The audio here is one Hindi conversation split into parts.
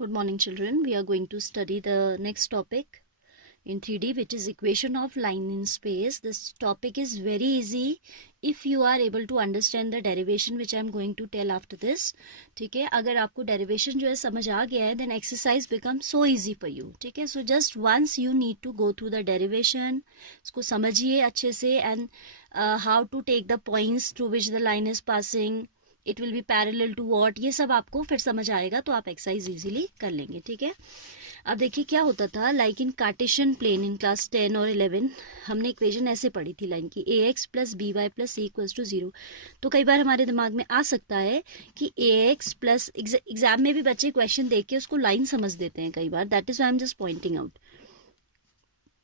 Good morning, children. We are going to study the next topic in 3D, which is equation of line in space. This topic is very easy if you are able to understand the derivation which I am going to tell after this. ठीक है, अगर आपको derivation जो है समझ आ गया है, then exercise becomes so easy for you. ठीक है, so just once you need to go through the derivation, इसको समझिए अच्छे से, and how to take the points through which the line is passing. It will be parallel to what, ये सब आपको फिर समझ आएगा तो आप एक्सरसाइज इजीली कर लेंगे. ठीक है, अब देखिए क्या होता था. Like in Cartesian plane in class 10 और 11 हमने इक्वेशन ऐसे पढ़ी थी लाइन की, A X plus B Y plus C equals to 0. तो कई बार हमारे दिमाग में आ सकता है कि ए एक्स प्लस, एग्जाम में भी बच्चे क्वेश्चन देख के उसको लाइन समझ देते हैं कई बार. That is I am just pointing out.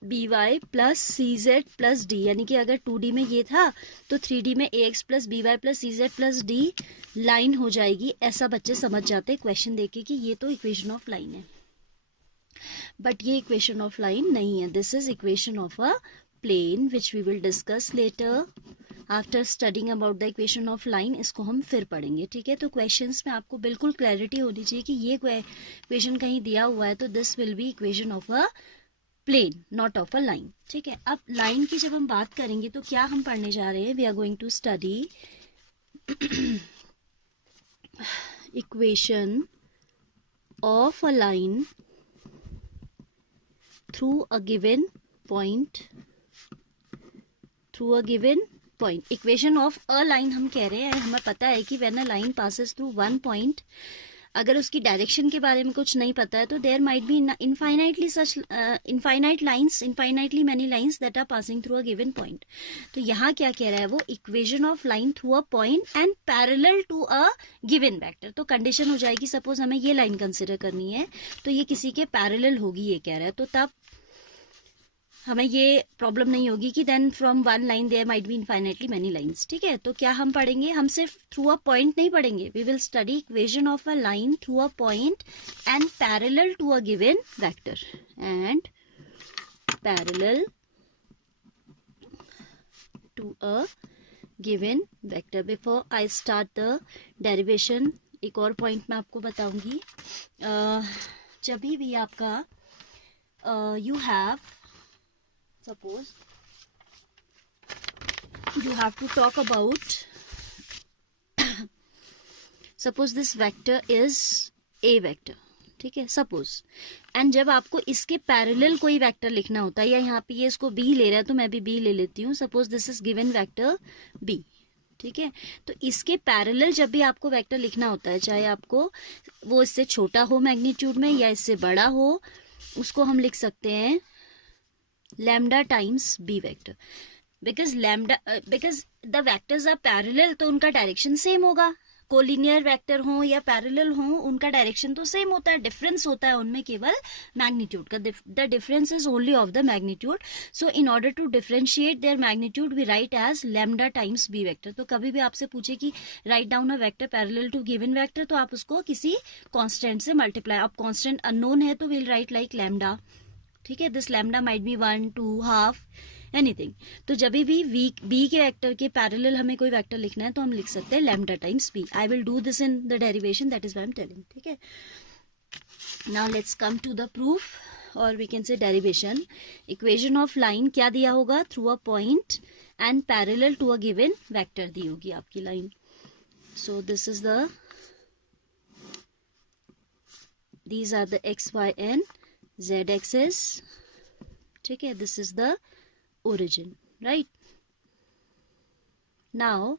B Y plus C Z plus D, यानी कि अगर 2D में ये था तो 3D में A X plus B Y plus C Z plus D line हो जाएगी. ऐसा बच्चे समझ जाते हैं क्वेश्चन देख के कि ये तो इक्वेशन ऑफ लाइन है, बट ये इक्वेशन ऑफ लाइन नहीं है. This is equation of a plane which we will discuss later after studying about the equation of line. इसको हम फिर पढ़ेंगे. ठीक है, तो क्वेश्चंस में आपको बिल्कुल क्लैरिटी होनी चाहिए कि ये इक्वेशन कहीं दिया हुआ है तो this will be equation of a plane, not of a line. ठीक है, अब लाइन की जब हम बात करेंगे तो क्या हम पढ़ने जा रहे हैं. We are going to study equation of a line through a given point. Through a given point, equation of a line हम कह रहे हैं. हमें पता है कि when a line passes through one point, अगर उसकी डायरेक्शन के बारे में कुछ नहीं पता है तो there might be infinitely such infinitely many lines that are passing through a given point. तो यहाँ क्या कह रहा है वो, equation of line through a point and parallel to a given vector. तो कंडीशन हो जाएगी, सपोज हमें ये लाइन कंसिडर करनी है तो ये किसी के पैरेलल होगी, ये कह रहा है. तो तब हमें ये प्रॉब्लम नहीं होगी कि then from one line there might be infinitely many lines. ठीक है, तो क्या हम पढ़ेंगे, हम सिर्फ थ्रू अ पॉइंट नहीं पढ़ेंगे. We will study equation of a line through a point and parallel to a given vector. And parallel to a given vector. Before I start the derivation, एक और पॉइंट मैं आपको बताऊंगी. जब भी आपका you have, suppose you have to talk about suppose this vector is a vector. ठीक है, सपोज. एंड जब आपको इसके पैरेलल कोई वेक्टर लिखना होता है, या यहाँ पे ये इसको b ले रहा है तो मैं भी b ले लेती हूँ. Suppose this is given vector b. ठीक है, तो इसके पैरेलल जब भी आपको वेक्टर लिखना होता है, चाहे आपको वो इससे छोटा हो मैग्नीट्यूड में या इससे बड़ा हो, उसको हम लिख सकते हैं lambda times b vector. because the vectors are parallel, तो उनका डायरेक्शन सेम होगा. कोलिनियर वेक्टर हो या पैरेलल हो, उनका डायरेक्शन तो सेम होता है. डिफरेंस होता है उनमें केवल मैग्नीट्यूड का. The difference is only of the magnitude. So in order to differentiate their magnitude we write as lambda times B vector. तो कभी भी आपसे पूछे कि write down a vector parallel to given vector, तो आप उसको किसी कांस्टेंट से मल्टीप्लाई. अब कांस्टेंट अननोन है तो विल राइट लाइक लैम्डा. ठीक है, this lambda might be 1, 2, half, anything. तो जब भी बी के वेक्टर के पैरेलल हमें कोई वेक्टर लिखना है तो हम लिख सकते हैं lambda times B. I will do this in the derivation, that is why I am telling. ठीक है, now let's come to the proof, और we can say derivation. Equation of line क्या दिया होगा, through a point and parallel to a given vector दी होगी आपकी लाइन. So this is the, these are the x, y and z axis. ठीक है, this is the origin, right? now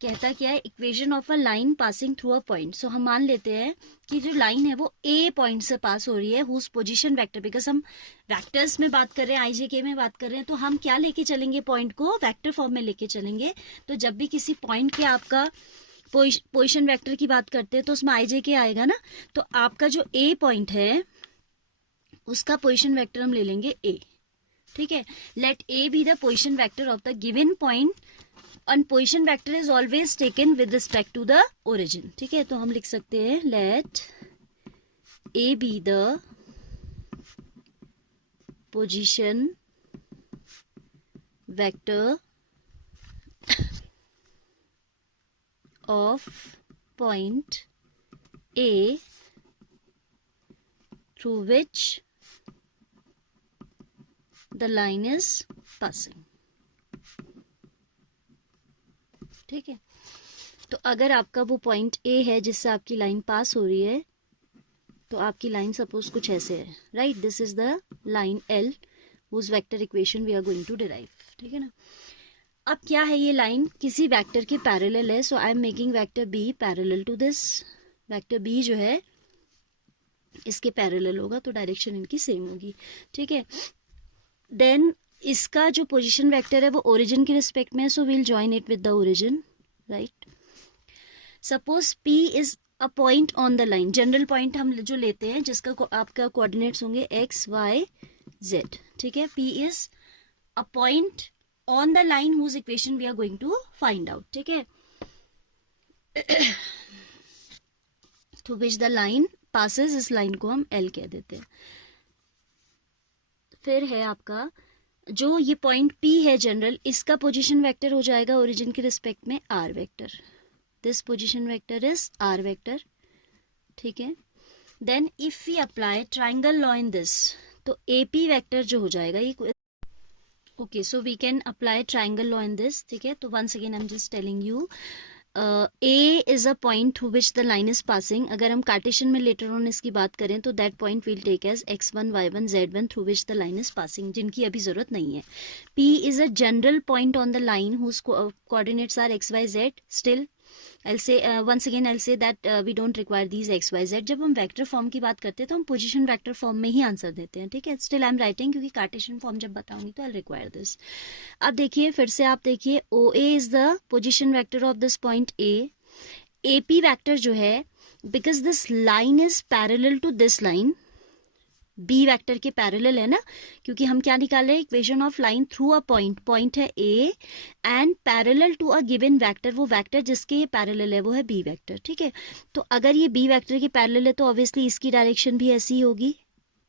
कहता क्या है, equation of a line passing through a point. So हम मान लेते हैं कि जो लाइन है वो ए पॉइंट से पास हो रही है, हुज पोजीशन वेक्टर, बिकॉज हम वेक्टर्स में बात कर रहे हैं, आईजेके में बात कर रहे हैं, तो हम क्या लेके चलेंगे, पॉइंट को वेक्टर फॉर्म में लेके चलेंगे. तो जब भी किसी पॉइंट के आपका पोजीशन वेक्टर की बात करते हैं तो उसमें आईजेके आएगा ना. तो आपका जो ए पॉइंट है उसका पोजीशन वेक्टर हम ले लेंगे ए. ठीक है, let A be the position vector of the given point, and position vector is always taken with respect to the origin. ठीक है, तो हम लिख सकते हैं let a be the position vector of point A through which the line is passing. ठीक है, तो अगर आपका वो पॉइंट ए है जिससे आपकी लाइन पास हो रही है, तो आपकी लाइन सपोज कुछ ऐसे है, right. This is the line L whose vector equation we are going to derive. ठीक है ना. अब क्या है, ये लाइन किसी वेक्टर के पैरेलल है, so I am making vector B parallel to this. Vector B जो है इसके पैरेलल होगा, तो डायरेक्शन इनकी सेम होगी. ठीक है, देन इसका जो पोजीशन वेक्टर है वो ओरिजिन के रिस्पेक्ट में है, so we'll join it with the origin, right. Suppose P is a point on the line. General point हम जो लेते हैं जिसका आपका कोऑर्डिनेट्स होंगे एक्स वाई जेड. ठीक है, P is a point on the line whose equation we are going to find out. ठीक है, through which the line passes, इस लाइन को हम एल कह देते हैं. फिर है आपका जो ये पॉइंट पी है जनरल, इसका पोजीशन वेक्टर हो जाएगा ओरिजिन के रिस्पेक्ट में R vector. This position vector is R vector. ठीक है, then if we apply triangle law in this, तो ए पी वेक्टर जो हो जाएगा ये. Okay, so we can apply triangle law in this. ठीक है, तो once again I am just telling you, A is a point through which the line is passing. अगर हम कार्टेशियन में लेटर ऑन इसकी बात करें तो that point will take as x1 y1 z1 through which the line is passing, जिनकी अभी जरूरत नहीं है. P is a general point on the line whose coordinates are x y z. Still I'll say once again I'll say that we don't require these x y z. जब हम वेक्टर फॉर्म की बात करते हैं तो हम पोजीशन वेक्टर फॉर्म में ही आंसर देते हैं. ठीक है, स्टिल आई एम राइटिंग क्योंकि कार्टेशियन फॉर्म जब बताऊंगी तो I'll require this. अब देखिए, फिर से आप देखिए, O A is the position vector of this point A. A P vector जो है, because this line is parallel to this line, B vector के पैरेलल है ना, क्योंकि हम क्या निकाल रहे हैं, equation of line through a point. Point है A and parallel to a given vector, वो वेक्टर जिसके ये पैरेलल है वो है बी वेक्टर. ठीक है, तो अगर ये बी वेक्टर के पैरेलल है तो ऑब्वियसली इसकी डायरेक्शन भी ऐसी होगी,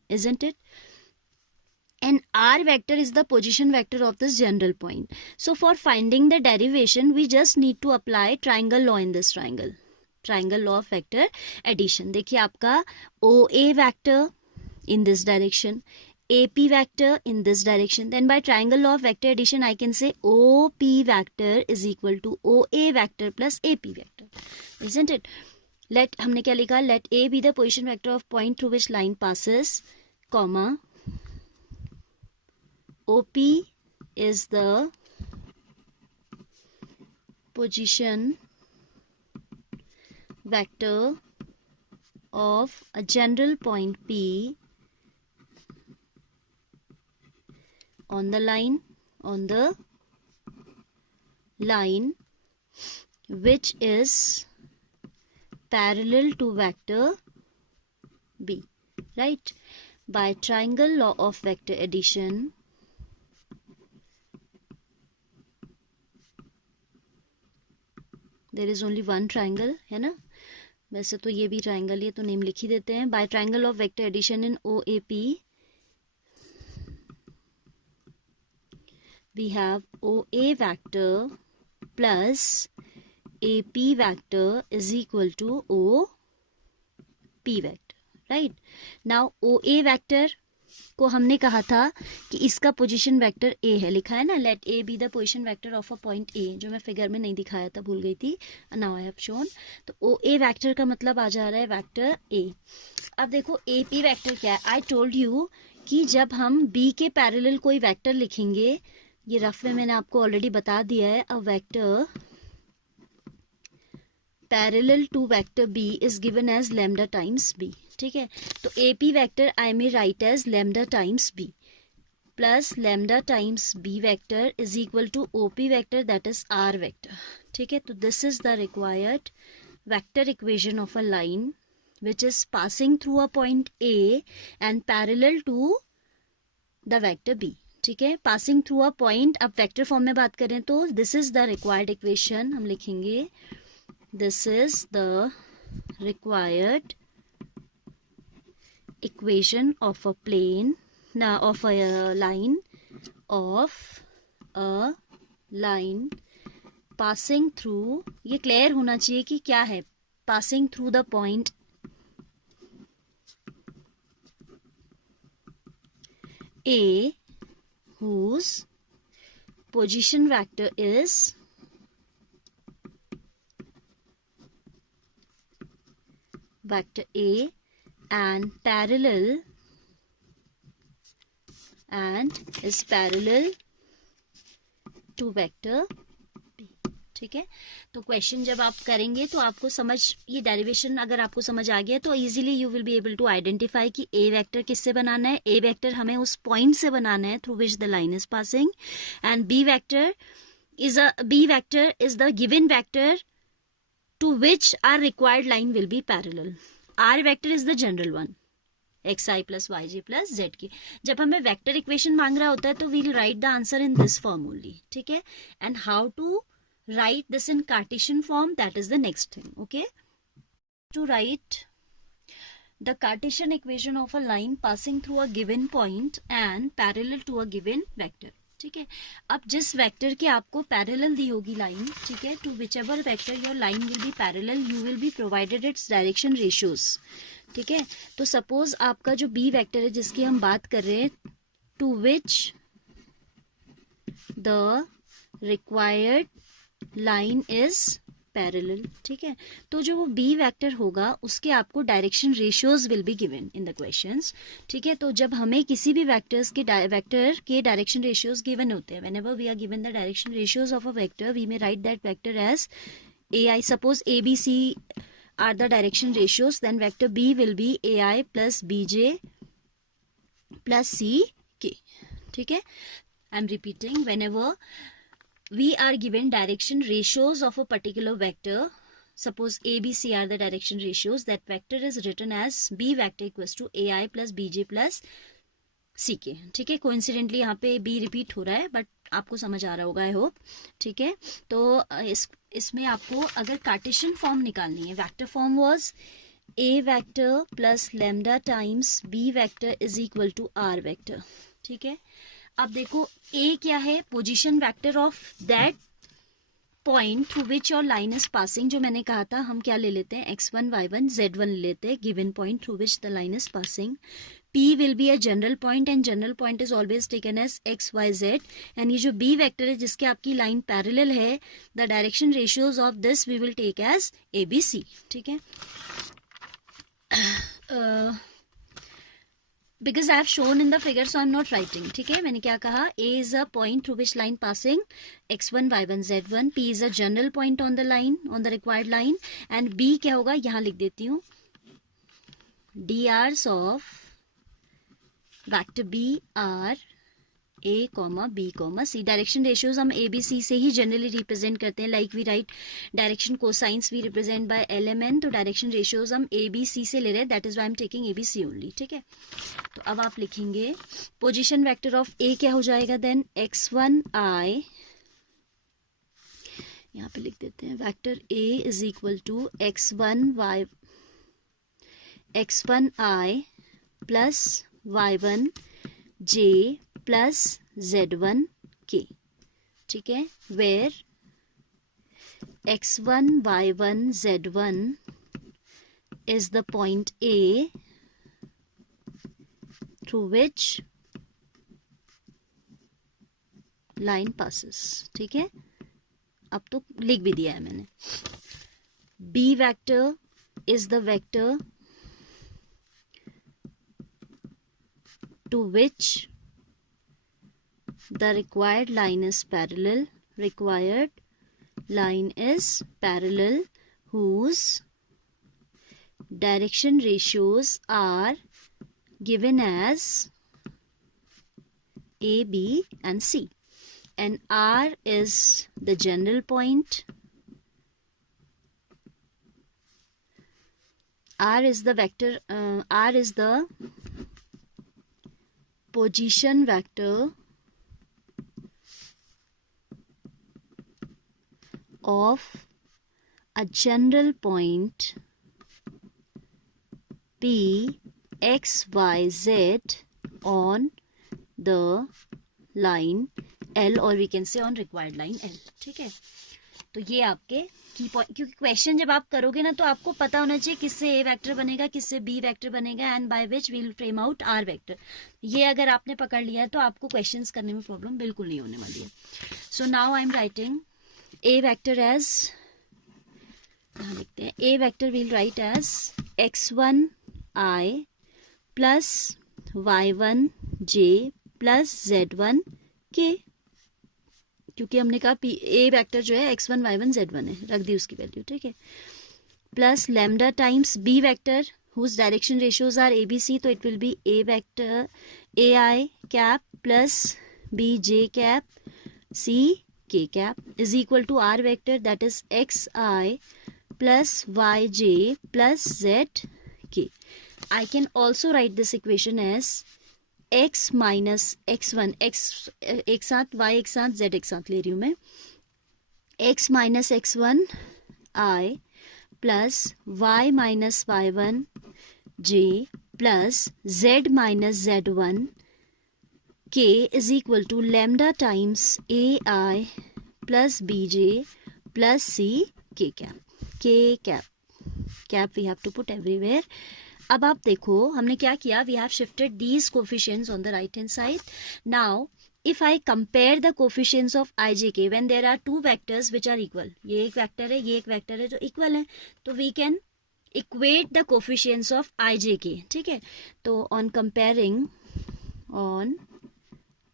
isn't it. And R vector is the position vector of this general point. So for finding the derivation we just need to apply triangle law in this triangle law of vector addition. देखिए, आपका O A vector in this direction, AP vector in this direction, then by triangle law of vector addition I can say OP vector is equal to OA vector plus AP vector, isn't it? Let हमने क्या लिखा, let A be the position vector of point through which line passes, comma OP is the position vector of a general point P on the line which is parallel to vector B, right? By triangle law of vector addition there is only one triangle, है ना. वैसे तो ये भी ट्राइंगल, ये तो नेम लिख ही देते हैं. By triangle of vector addition in OAP we have OA vector plus AP vector is equal to OP vector, right? Now OA vector को हमने कहा था कि इसका पोजीशन वेक्टर A है, लिखा है ना, let A be the position vector of a point A, जो मैं फिगर में नहीं दिखाया था, भूल गई थी, now I have shown. तो OA वेक्टर का मतलब आ जा रहा है वेक्टर A. अब देखो AP वेक्टर क्या है, I told you कि जब हम B के पैरेलल कोई वेक्टर लिखेंगे, ये रफ में मैंने आपको ऑलरेडी बता दिया है, a vector parallel to vector B is given as lambda times B. ठीक है, तो A P vector I may write as lambda times B plus lambda times B vector is equal to O P vector, that is R vector. ठीक है, तो this is the required vector equation of a line which is passing through a point A and parallel to the vector B. ठीक है, पासिंग थ्रू अ पॉइंट. अब वेक्टर फॉर्म में बात करें तो this is the required equation, हम लिखेंगे this is the required equation of a plane of a line passing through, ये क्लियर होना चाहिए कि क्या है, passing through the point A whose position vector is vector A and is parallel to vector B. ठीक है, तो क्वेश्चन जब आप करेंगे तो आपको समझ, ये डेरिवेशन अगर आपको समझ आ गया तो easily you will be able to identify कि ए वेक्टर किससे बनाना है. ए वेक्टर हमें उस पॉइंट से बनाना है through which the line is passing, and B vector is the given vector to which our required line will be parallel. R vector is the general one, xi plus yj plus zk. जब हमें वेक्टर इक्वेशन मांग रहा होता है तो we'll write the answer in this form only. ठीक है, and how to write this in Cartesian form, that is the next thing. Okay, to write the Cartesian equation of a line passing through a given point and parallel to a given vector. ठीक है, अब जिस वेक्टर के आपको पैरेलल दी होगी लाइन, ठीक है, to whichever vector your line will be parallel, you will be provided its direction ratios. ठीक है, तो सपोज आपका जो बी वेक्टर है जिसकी हम बात कर रहे हैं, to which the required line is parallel. ठीक है, तो जो वो बी वेक्टर होगा उसके आपको direction ratios will be given in the questions. ठीक है, तो जब हमें किसी भी वेक्टर के डायरेक्शन रेशियोज गिवन होते हैं, whenever we are given the direction ratios of a vector, we may write that vector as A I. Suppose A B C are the direction ratios, then vector B will be A I plus B J plus C K. ठीक है, I am repeating, whenever we are given direction ratios of a particular vector, suppose a b c are the direction ratios, that vector is written as b vector equals to ai plus bj plus ck. ठीक है, कोइंसिडेंटली यहाँ पे b रिपीट हो रहा है बट आपको समझ आ रहा होगा आई होप. ठीक है, तो इसमें आपको अगर कार्टेशियन फॉर्म निकालनी है, vector form was a vector plus lambda times b vector is equal to r vector. ठीक है, अब देखो A क्या है, position vector of that point through which your line is passing. जो मैंने कहा था हम क्या ले लेते हैं, x1 y1 z1 ले लेते हैं, given point through which the line is passing. P will be a general point and general point is always taken as x y z. एंड ये जो B वेक्टर है जिसके आपकी लाइन पैरेलल है, the direction ratios of this we will take as ABC. ठीक है, because I have shown in the figure, so I am not writing. ठीक है, मैंने क्या कहा, A is a point through which line passing x1 y1 z1, P is a general point on the line, on the required line, and B क्या होगा, यहाँ लिख देती हूँ, drs of vector B are A, B, C. Direction ratios हम A B C से ही जनरली रिप्रेजेंट करते हैं, like we write direction cosines we represent by LMN. तो डायरेक्शन रेशियोज हम A B C से ले रहे हैं, that is why I am taking A B C only. ठीक है, तो अब आप लिखेंगे पोजीशन वेक्टर ऑफ A क्या हो जाएगा, देन x1 i, यहाँ पे लिख देते हैं, vector A is equal to x1 i plus y1 j plus z1 k. ठीक है, where x1 y1 z1 is the point A through which line passes. ठीक है, अब तो लिख भी दिया है मैंने. B vector is the vector to which the required line is parallel, whose direction ratios are given as A, B and C, and R is the general point, R is the vector, R is the position vector of a general point P x y z on the line L, or we can say on required line L. ठीक है, तो ये आपके की पॉइंट, क्योंकि क्वेश्चन जब आप करोगे ना तो आपको पता होना चाहिए किससे ए वेक्टर बनेगा, किससे बी वेक्टर बनेगा, and by which we'll frame out R vector. ये अगर आपने पकड़ लिया है तो आपको क्वेश्चंस करने में प्रॉब्लम बिल्कुल नहीं होने वाली है। So now I am writing a vector as, यहाँ लिखते हैं a vector we'll write as x1 i plus y1 j plus z1 k, क्योंकि हमने कहा ए वेक्टर जो है x1 y1 z1 है, रख दी उसकी वैल्यू, ठीक है। Plus lambda times B vector whose direction ratios are A B C, तो it will be a vector A I cap plus B J cap C k cap is equal to r vector that is xi plus yj plus zk. I can also write this equation as x minus x1, x एक साथ y एक साथ z एक साथ ले रही हूँ मैं, x minus x1 i plus y minus y1 j plus z minus z1 k is equal to lambda times ai plus bj plus c k cap we have to put everywhere. अब आप देखो हमने क्या किया, we have shifted these coefficients on the right hand side. Now if I compare the coefficients of I, J, K when there are two vectors which are equal, ये एक वेक्टर है, ये एक वेक्टर है जो इक्वल है, तो we can equate the coefficients of I, J, K. ठीक है, तो on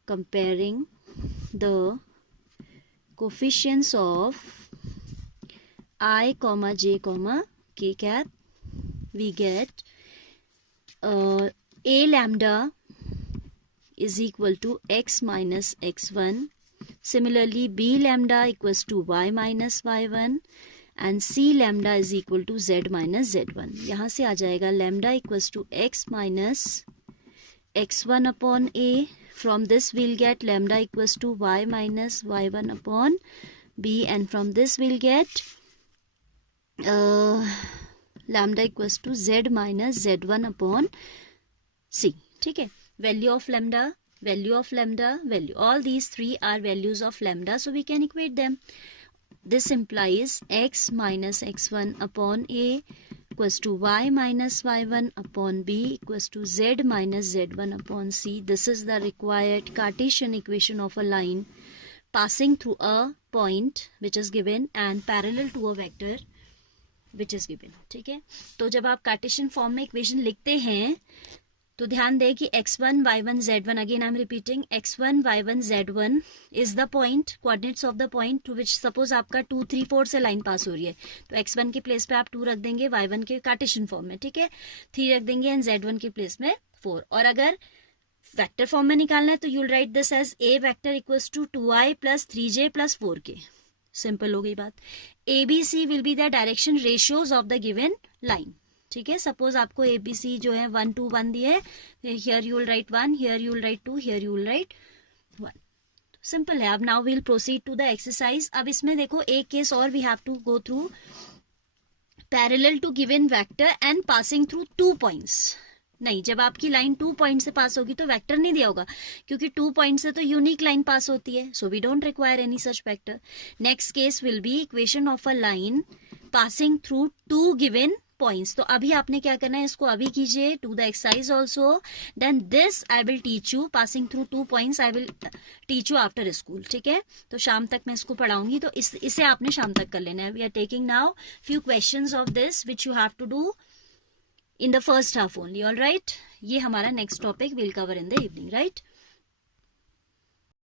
comparing the coefficients of I, J, K cap, we get A lambda is equal to x minus x1. Similarly, b lambda equals to y minus y1 and c lambda is equal to z minus z1. यहाँ से आ जाएगा lambda equals to x minus x1 upon a. From this we'll get lambda equals to y minus y1 upon b, and from this we'll get lambda equals to z minus z1 upon c. ठीक है, value of lambda, value, all these three are values of lambda, so we can equate them. This implies x minus x1 upon a equals to y minus y1 upon b equals to z minus z1 upon c. This is the required Cartesian equation of a line passing through a point which is given and parallel to a vector which is given. ठीक है, तो जब आप कार्टेशियन फॉर्म में इक्वेशन लिखते हैं तो ध्यान दें कि x1 y1 z1, again I am repeating, x1 y1 z1 is the point, coordinates of the point two which suppose आपका 2 3 4 से लाइन पास हो रही है, तो x1 के प्लेस पे आप 2 रख देंगे y1 के कार्टेशियन फॉर्म में, ठीक है, 3 रख देंगे एंड z1 के प्लेस में 4. और अगर वेक्टर फॉर्म में निकालना है तो you'll write this as a vector equals to 2i plus 3j plus 4k. Simple हो गई बात. ABC will be the direction ratios of the given line. ठीक है, सपोज आपको ABC जो है 1 2 1 दिए, here you will write 1, here you will write 2, here you will write 1. Simple है. अब now we will proceed to the exercise. अब इसमें देखो एक केस और we have to go through, parallel to given vector and passing through 2 points. नहीं, जब आपकी लाइन 2 पॉइंट से पास होगी तो वेक्टर नहीं दिया होगा, क्योंकि 2 पॉइंट से तो यूनिक लाइन पास होती है, so we don't require any such vector. Next case will be equation of a line passing through 2 given points. तो अभी आपने क्या करना है, इसको अभी कीजिए, to the exercise also, then this I will teach you passing through 2 points, I will teach you after school. ठीक है, तो शाम तक मैं इसको पढ़ाऊंगी, तो इसे आपने शाम तक कर लेना है. We are taking now few questions of this which you have to do in the first half only. All right, ये हमारा next topic will cover in the evening. Right.